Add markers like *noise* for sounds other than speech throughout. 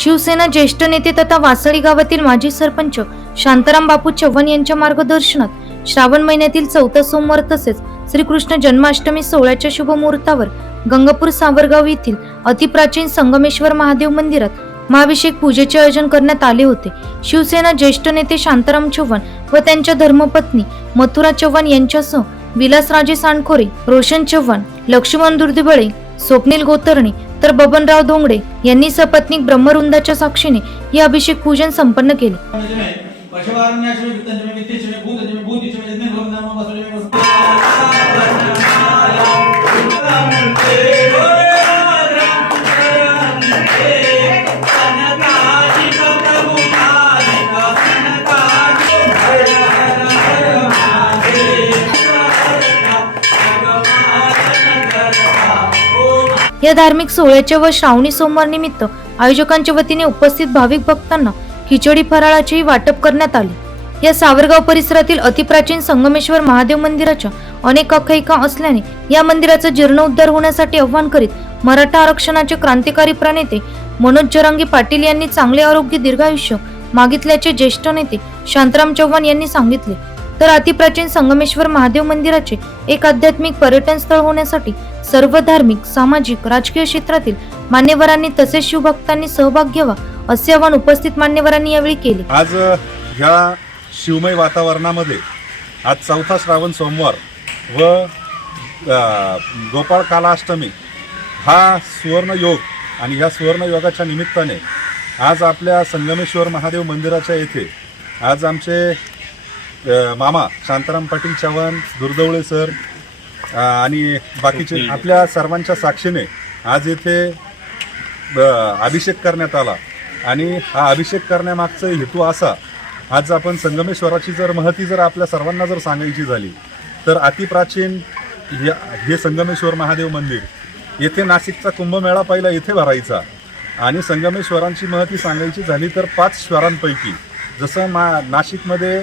शिवसेना ज्येष्ठ नेते तथा वासळी गावातील माजी सरपंच शांताराम बापू चव्हाण यांच्या मार्गदर्शनात श्रावण महिन्यातील चौथा सोमवार तसेच श्रीकृष्ण जन्माष्टमी सोहळ्याच्या शुभ मुहूर्तावर गंगापूर सावरगाव येथील अतिप्राचीन संगमेश्वर महादेव मंदिरात महाभिषेक पूजेचे आयोजन करण्यात आले होते. शिवसेना ज्येष्ठ नेते शांताराम चव्हाण व त्यांच्या धर्मपत्नी मथुरा चव्हाण यांच्यासह विलासराजे सांडखोरे रोशन चव्हाण लक्ष्मण दुर्दिबळे स्वप्नील गोतरणे तर बबनराव धोंगडे यांनी सपत्नीक ब्रह्मवृंदाच्या साक्षीने हे अभिषेक पूजन संपन्न केले. या धार्मिक सोहळ्याच्या व श्रावणी सोमवार निमित्त आयोजकांच्या वतीने उपस्थित भाविक भक्तांना खिचडी फराळाचेही वाटप करण्यात आले. या सावरगाव परिसरातील अतिप्राचीन संगमेश्वर महादेव मंदिराच्या अनेक आख्यायिका असल्याने या मंदिराचा जीर्णोद्धार होण्यासाठी आव्हान करीत मराठा आरक्षणाचे क्रांतिकारी प्रणेते मनोज जरांगी पाटील यांनी चांगले आरोग्य दीर्घायुष्य मागितल्याचे ज्येष्ठ नेते शांताराम चव्हाण यांनी सांगितले. तर अतिप्राचीन संगमेश्वर महादेव मंदिराचे एक आध्यात्मिक पर्यटन स्थळ होण्यासाठी सर्व धार्मिक सामाजिक राजकीय क्षेत्रातील मान्यवरांनी तसेच शिवभक्तांनी सहभाग घ्यावा असे आवाहन उपस्थित मान्यवरांनी यावेळी केले. आज ह्या शिवमय वातावरणामध्ये आज चौथा श्रावण सोमवार व गोपाळ कालाष्टमी हा सुवर्णयोग आणि ह्या सुवर्णयोगाच्या निमित्ताने आज आपल्या संगमेश्वर महादेव मंदिराच्या येथे आज आमचे मामा शांताराम पाटील चव्हाण दुर्दवळे सर आणि बाकीचे आपल्या सर्वांच्या साक्षीने आज येथे अभिषेक करण्यात आला. आणि हा अभिषेक करण्यामागचा हेतू असा आज आपण संगमेश्वराची जर महती जर आपल्या सर्वांना जर सांगायची झाली तर अतिप्राचीन हे हे संगमेश्वर महादेव मंदिर येथे नाशिकचा कुंभमेळा पहिला येथे भरायचा आणि संगमेश्वरांची महती सांगायची झाली तर पाच श्वरांपैकी जसं मा नाशिकमध्ये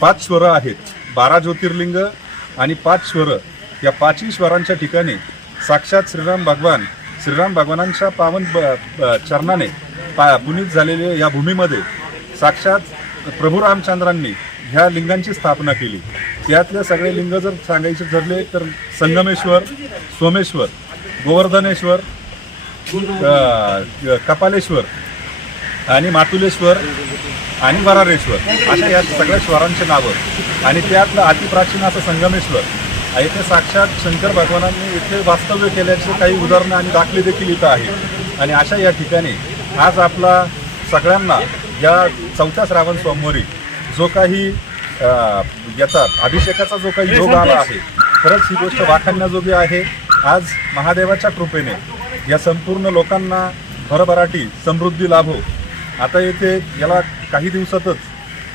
पाच स्वरं आहेत. बारा ज्योतिर्लिंग आणि पाच स्वरं. या पाचही स्वरांच्या ठिकाणी साक्षात श्रीराम भगवान श्रीराम भगवानांच्या पावन ब- चरणाने पा पुनीत झालेले या भूमीमध्ये साक्षात प्रभू रामचंद्रांनी ह्या लिंगांची स्थापना केली. त्यातले सगळे लिंग जर सांगायचे ठरले तर संगमेश्वर सोमेश्वर गोवर्धनेश्वर कपालेश्वर आणि मातुलेश्वर आणि वरारेश्वर. अशा या सगळ्या श्वरांची नावं. आणि त्यातलं अतिप्राचीन असं संगमेश्वर. इथे साक्षात शंकर भगवानांनी इथे वास्तव्य केल्याचे काही उदाहरणं आणि दाखले देखील इथं आहेत. आणि अशा या ठिकाणी आज आपला सगळ्यांना या चौथ्या श्रावण सोमवारी जो काही याचा अभिषेकाचा जो काही योग आला आहे खरंच ही गोष्ट वाखाणण्याजोगी आहे. आज महादेवाच्या कृपेने या संपूर्ण लोकांना भरभराटी समृद्धी लाभो. आता येथे याला काही दिवसातच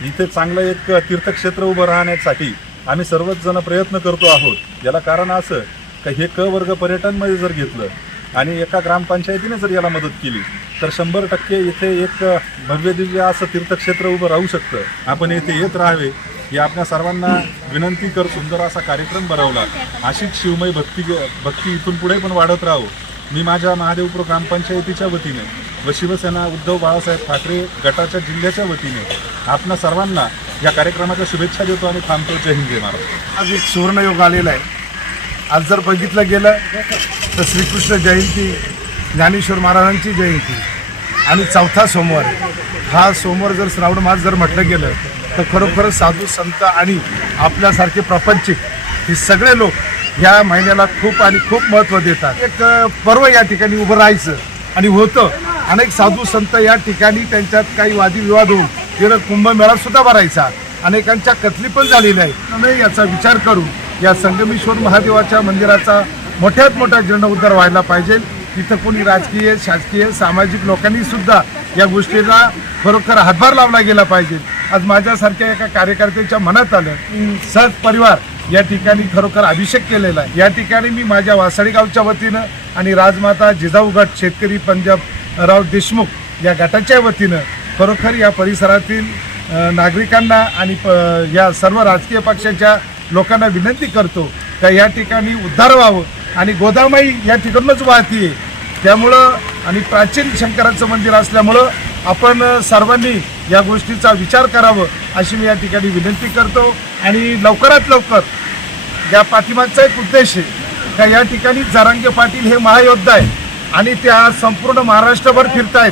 इथे चांगलं एक तीर्थक्षेत्र उभं राहण्यासाठी आम्ही सर्वच जण प्रयत्न करतो आहोत. याला कारण असं का हे क वर्ग पर्यटनमध्ये जर घेतलं आणि एका ग्रामपंचायतीने जर याला मदत केली तर शंभर टक्के इथे एक भव्य दिव्य असं तीर्थक्षेत्र उभं राहू शकतं. आपण येथे येत राहावे ही आपल्या सर्वांना विनंती कर सुंदर असा कार्यक्रम भरवला. अशीच शिवमय भक्ती भक्ती इथून पुढे पण वाढत राहो. मी माझ्या महादेवपूर ग्रामपंचायतीच्या वतीने व शिवसेना उद्धव बाळासाहेब ठाकरे गटाच्या जिल्ह्याच्या वतीने आपल्या सर्वांना या कार्यक्रमाच्या शुभेच्छा देतो आणि थांबतो. जय हिंद जय महाराज आज एक सुवर्णयोग आलेला आहे. आज जर बघितलं गेलं तर श्रीकृष्ण जयंती ज्ञानेश्वर महाराजांची जयंती आणि चौथा सोमवार. हा सोमवार जर श्रावण मास जर म्हटलं गेलं तर खरोखरच साधू संत आणि आपल्यासारखे प्रपंचिक हे सगळे लोक ह्या महिन्याला खूप आणि खूप महत्त्व देतात. एक पर्व या ठिकाणी उभं राहायचं आणि होतं. अनेक साधू संत या ठिकाणी त्यांच्यात काही वादविवाद होऊन तिथं कुंभमेळा सुद्धा भरायचा. अनेकांच्या कथली पण झालेल्या आहेत आम्ही याचा विचार करू. या संगमेश्वर महादेवाच्या मंदिराचा मोठ्यात मोठा जीर्णोद्धार व्हायला पाहिजे. तिथं कोणी राजकीय शासकीय सामाजिक लोकांनी सुद्धा या गोष्टीला खरोखर हातभार लावला गेला पाहिजे. आज माझ्यासारख्या एका कार्यकर्त्याच्या मनात आलं. की सहज परिवार या ठिकाणी खरोखर अभिषेक केलेला आहे. या ठिकाणी मी माझ्या वासळी गावच्या वतीनं आणि राजमाता जिजाऊ गट शेतकरी पंजाब राव देशमुख या गटाच्या वतीनं खरोखर या परिसरातील नागरिकांना आणि प- या सर्व राजकीय पक्षाच्या लोकांना विनंती करतो का या ठिकाणी उद्धार व्हावं आणि गोदामाई या ठिकाणूनच वाहतीये त्यामुळं आणि प्राचीन शंकराचं मंदिर असल्यामुळं आपण सर्वांनी या गोष्टीचा विचार करावं अशी मी या ठिकाणी विनंती करतो आणि लवकरात लवकर या पाठीमागचा एक उद्देश आहे का या ठिकाणी जरांगे पाटील हे महायोद्धा आहे आणि त्या संपूर्ण महाराष्ट्रभर फिरतायत.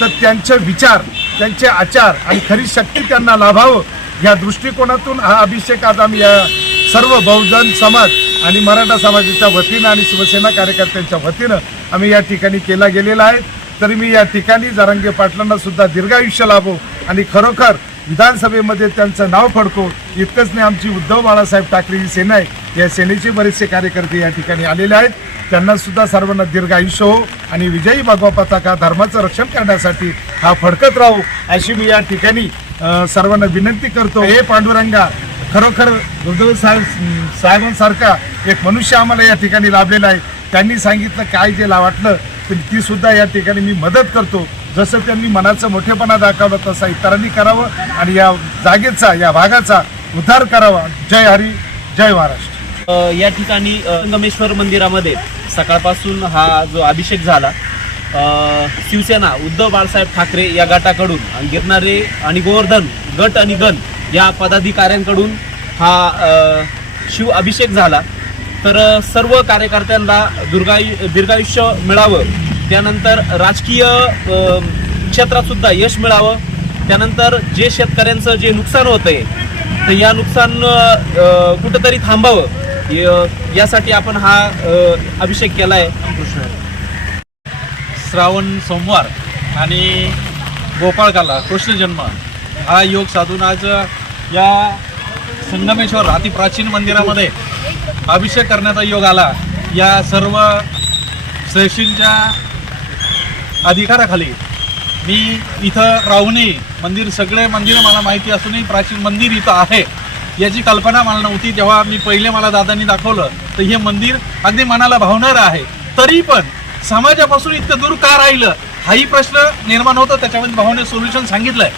तर त्यांचे विचार त्यांचे आचार आणि खरी शक्ती त्यांना लाभावं या दृष्टिकोनातून हा अभिषेक आज आम्ही या सर्व बहुजन समाज आणि मराठा समाजाच्या वतीनं आणि शिवसेना कार्यकर्त्यांच्या वतीनं आम्ही या ठिकाणी केला गेलेला आहे. तरी मी या ठिकाणी जरांगे पाटलांना सुद्धा दीर्घायुष्य लाभो आणि खरोखर विधानसभेमध्ये त्यांचं नाव फडको इतकंच नाही आमची उद्धव बाळासाहेब ठाकरे ही सेना आहे. या सेनेचे बरेचसे कार्यकर्ते या ठिकाणी आलेले आहेत. त्यांना सुद्धा सर्वांना दीर्घ आयुष्य हो आणि विजयी भगवा पताका धर्माचं रक्षण करण्यासाठी हा फडकत राहू अशी मी या ठिकाणी सर्वांना विनंती करतो. हे पांडुरंगा खरोखर उद्धव साहेब साहेबांसारखा एक मनुष्य आम्हाला या ठिकाणी लाभलेला आहे. त्यांनी सांगितलं काय जे ला वाटलं तर ती सुद्धा या ठिकाणी मी मदत करतो. जसं त्यांनी मनाचं मोठेपणा दाखवलं तसा इतरांनी करावं आणि या जागेचा या भागाचा उद्धार करावा. जय हरी जय महाराष्ट्र. या ठिकाणी संगमेश्वर मंदिरामध्ये सकाळपासून हा जो अभिषेक झाला शिवसेना उद्धव बाळासाहेब ठाकरे या गटाकडून गिरणारे आणि गोवर्धन गट आणि गण या पदाधिकाऱ्यांकडून हा शिव अभिषेक झाला. तर सर्व कार्यकर्त्यांना दुर्गायु दीर्घायुष्य मिळावं. त्यानंतर राजकीय क्षेत्रात सुद्धा यश मिळावं. त्यानंतर जे शेतकऱ्यांचं जे नुकसान होतंय तर या नुकसान कुठंतरी थांबावं. यासाठी आपण हा अभिषेक केला आहे कृष्ण श्रावण सोमवार आणि गोपाळकाला कृष्ण जन्म. हा योग साधून आज या संगमेश्वर अति प्राचीन मंदिरामध्ये अभिषेक करण्याचा योग आला. या सर्व श्रेष्ठींच्या अधिकाराखाली. मी इथं राहूनही मंदिर सगळे मंदिरं मला माहिती असूनही प्राचीन मंदिर इथं आहे. याची कल्पना मला नव्हती. जेव्हा मी पहिले मला दादांनी दाखवलं तर हे मंदिर अगदी मनाला भावणारं आहे. तरी पण समाजापासून इतकं दूर का राहिलं? हाही प्रश्न निर्माण होतो. त्याच्यामध्ये भाऊने सोल्युशन सांगितलंय.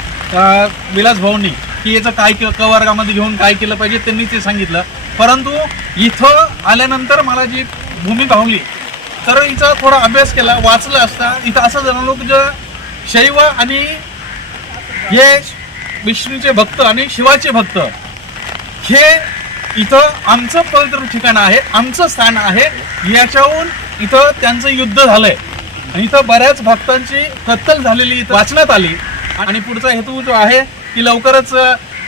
विलास भाऊंनी की याचं काय के- क वर्गामध्ये घेऊन काय केलं पाहिजे त्यांनी ते सांगितलं. परंतु इथं आल्यानंतर मला जी भूमी भावली तर हिचा थोडा अभ्यास केला वाचलं असता इथं असं जाणवलं की जे शैव आणि हे विष्णूचे भक्त आणि शिवाचे भक्त हे इथं आमचं पवित्र ठिकाण आहे आमचं स्थान आहे याच्याहून इथं त्यांचं युद्ध झालंय. आणि इथं बऱ्याच भक्तांची कत्तल झालेली इथं वाचण्यात आली. आणि पुढचा हेतू जो आहे की लवकरच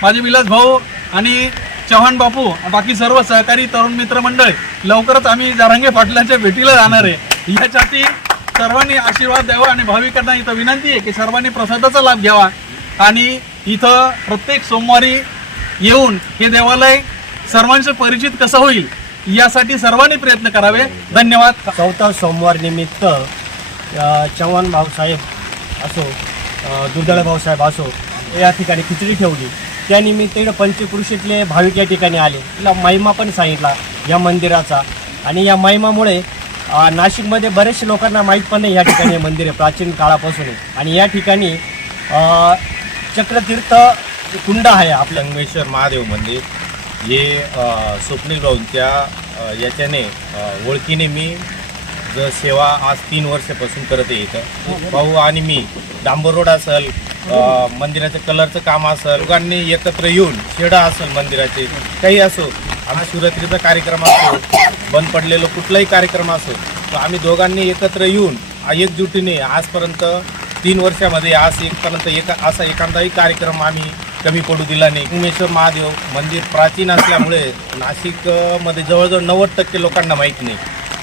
माझे विलास भाऊ आणि चव्हाण बापू बाकी सर्व सहकारी तरुण मित्र मंडळ लवकरच आम्ही जारांगे पाटलांच्या भेटीला जाणार आहे. याच्यासाठी सर्वांनी आशीर्वाद द्यावा आणि भाविकांना इथं विनंती आहे की सर्वांनी प्रसादाचा लाभ घ्यावा. आणि इथं प्रत्येक सोमवारी येऊन हे देवालय सर्वांचं परिचित कसं होईल यासाठी सर्वांनी प्रयत्न करावे. धन्यवाद. चौथा सोमवार निमित्त चव्हाण भाऊसाहेब असो दुर्दळ भाऊसाहेब असो या ठिकाणी खिचडी ठेवली. त्यानिमित्त इकडं पंचकृषीतले भाविक या ठिकाणी आले. तिला महिमा पण सांगितला या मंदिराचा. आणि या महिमामुळे नाशिकमध्ये बरेचशे लोकांना माहीत पण नाही या ठिकाणी हे मंदिर आहे प्राचीन काळापासून. आणि या ठिकाणी चक्रतीर्थ कुंड आहे आपलं. संगमेश्वर महादेव मंदिर. हे स्वप्नील भाऊंच्या याच्याने ओळखीने मी ज सेवा आज तीन वर्षापासून करत आहे इथं. भाऊ आणि मी डांबर रोड असेल मंदिराचं कलरचं काम असेल दोघांनी एकत्र येऊन शेडा असेल मंदिराचे काही असो आम्हा शिवरात्रीचा कार्यक्रम असो बंद पडलेलं कुठलाही कार्यक्रम असो तर आम्ही दोघांनी एकत्र येऊन एकजुटीने आजपर्यंत तीन वर्षामध्ये आज एकपर्यंत एका असा एखादाही कार्यक्रम आम्ही कमी पडू दिला नाही. उमेश्वर महादेव मंदिर प्राचीन असल्यामुळे नाशिकमध्ये जवळजवळ नव्वद टक्के लोकांना माहीत नाही.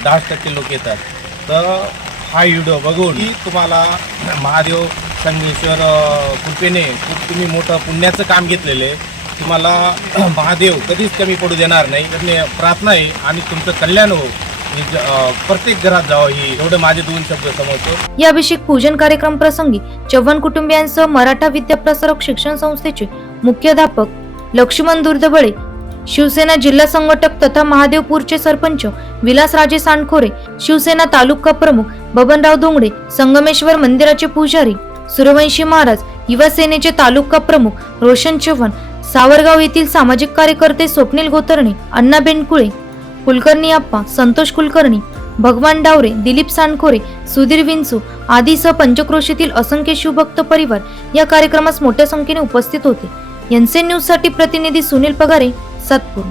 दहा टक्के लोक येतात. तर हा व्हिडिओ बघून तुम्हाला महादेव संगमेश्वर कृपेने खूप तुम्ही मोठं पुण्याचं काम घेतलेलं आहे. तुम्हाला *clears throat* महादेव कधीच कमी पडू देणार नाही. तर प्रार्थना आहे आणि तुमचं कल्याण हो. मी प्रत्येक घरात जावं ही एवढं माझे दोन शब्द समजतो. या अभिषेक पूजन कार्यक्रम प्रसंगी चव्हाण कुटुंबियांसह मराठा विद्याप्रसारक शिक्षण संस्थेचे मुख्याध्यापक लक्ष्मण दुर्दबळे शिवसेना जिल्हा संघटक तथा महादेवपूरचे सरपंच विलासराजे सांडखोरे शिवसेना तालुका प्रमुख बबनराव धोंगडे संगमेश्वर मंदिराचे पुजारी सूर्यवंशी महाराज युवासेनेचे तालुका प्रमुख रोशन चव्हाण सावरगाव येथील सामाजिक कार्यकर्ते स्वप्नील गोतरणे अण्णा कुळे कुलकर्णी आप्पा संतोष कुलकर्णी भगवान डावरे दिलीप सानखोरे सुधीर विंचू आदीसह पंचक्रोशीतील असंख्य शिवभक्त परिवार या कार्यक्रमास मोठ्या संख्येने उपस्थित होते. एनसीएन न्यूजसाठी प्रतिनिधी सुनील पगारे सातपूर.